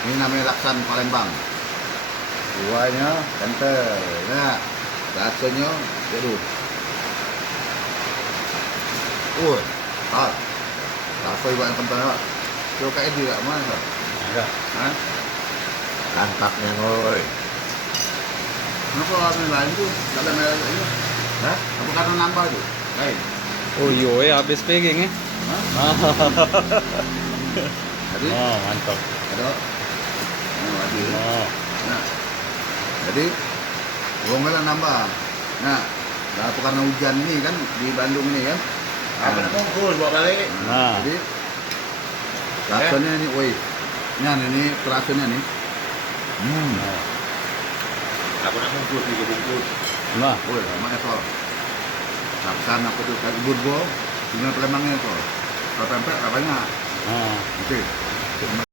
Ini namanya laksan Palembang. Kuahnya kental. Nah, rasanya jadu. Rasa juga yang kental. Coba kayak dia mana? Ada. Hah? Mantapnya, woi. Kenapa yang lain tuh? Tak ada merah lagi. Hah? Apa karena nambah tuh? Lain. Oh iya, habis pegeng ya. Hah? Jadi, Oh, mantap. ada. Lagi. Oh. Nah, jadi gua nggak nambah. Nah, apa karena hujan ini kan di Bandung ini kan? Aku nak bungkus bawa balik. Nah, Jadi rasanya ini, woi. Ini rasanya nih. Aku nak bungkus 3 bungkus. nah. Woi, namanya tol. Laksan apa tuh? Kayak burgo. Tinggal Palembangnya tol. Kalau pempek banyak. Oh. Oke.